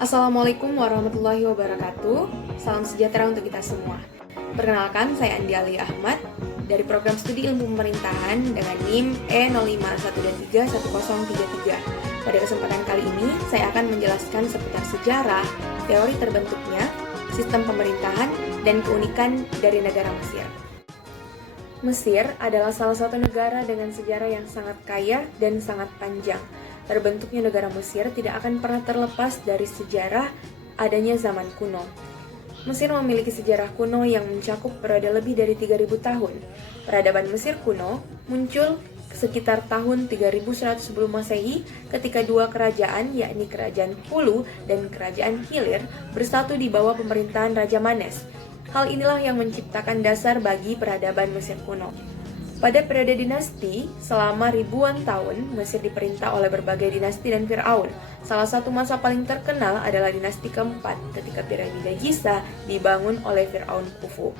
Assalamualaikum warahmatullahi wabarakatuh. Salam sejahtera untuk kita semua. Perkenalkan, saya Andi Ali Ahmad dari Program Studi Ilmu Pemerintahan dengan NIM E05131033. Pada kesempatan kali ini, saya akan menjelaskan seputar sejarah, teori terbentuknya, sistem pemerintahan, dan keunikan dari negara Mesir. Mesir adalah salah satu negara dengan sejarah yang sangat kaya dan sangat panjang. Terbentuknya negara Mesir tidak akan pernah terlepas dari sejarah adanya zaman kuno. Mesir memiliki sejarah kuno yang mencakup periode lebih dari 3.000 tahun. Peradaban Mesir kuno muncul sekitar tahun 3100 sebelum Masehi ketika dua kerajaan, yakni Kerajaan Hulu dan Kerajaan Hilir, bersatu di bawah pemerintahan Raja Manes. Hal inilah yang menciptakan dasar bagi peradaban Mesir kuno. Pada periode dinasti, selama ribuan tahun, Mesir diperintah oleh berbagai dinasti dan Fir'aun. Salah satu masa paling terkenal adalah dinasti keempat, ketika piramida Giza dibangun oleh Fir'aun Khufu.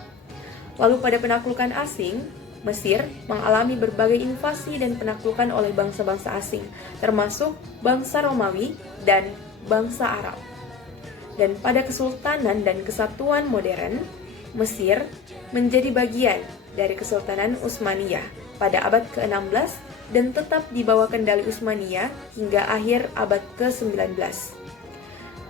Lalu pada penaklukan asing, Mesir mengalami berbagai invasi dan penaklukan oleh bangsa-bangsa asing, termasuk bangsa Romawi dan bangsa Arab. Dan pada Kesultanan dan Kesatuan modern, Mesir menjadi bagian dari Kesultanan Utsmaniyah pada abad ke-16 dan tetap di bawah kendali Utsmaniyah hingga akhir abad ke-19.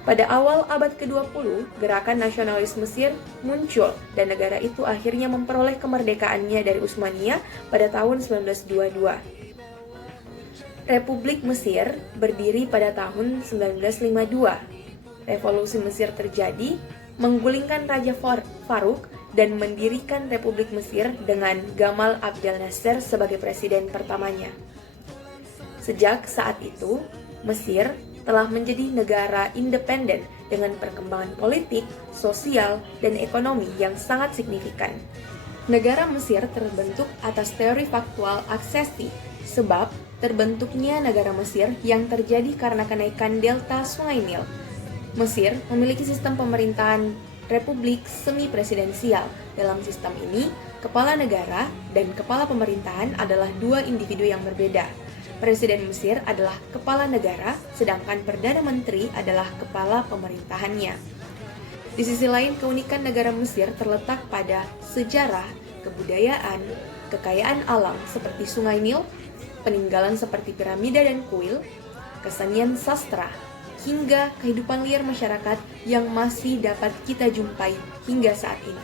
Pada awal abad ke-20, gerakan nasionalis Mesir muncul dan negara itu akhirnya memperoleh kemerdekaannya dari Utsmaniyah pada tahun 1922. Republik Mesir berdiri pada tahun 1952. Revolusi Mesir terjadi, menggulingkan Raja Farouk dan mendirikan Republik Mesir dengan Gamal Abdel Nasser sebagai presiden pertamanya. Sejak saat itu, Mesir telah menjadi negara independen dengan perkembangan politik, sosial, dan ekonomi yang sangat signifikan. Negara Mesir terbentuk atas teori faktual aksesi, sebab terbentuknya negara Mesir yang terjadi karena kenaikan delta Sungai Nil. Mesir memiliki sistem pemerintahan republik semi-presidensial. Dalam sistem ini, kepala negara dan kepala pemerintahan adalah dua individu yang berbeda. Presiden Mesir adalah kepala negara, sedangkan Perdana Menteri adalah kepala pemerintahannya. Di sisi lain, keunikan negara Mesir terletak pada sejarah, kebudayaan, kekayaan alam seperti Sungai Nil, peninggalan seperti piramida dan kuil, kesenian sastra, hingga kehidupan liar masyarakat yang masih dapat kita jumpai hingga saat ini.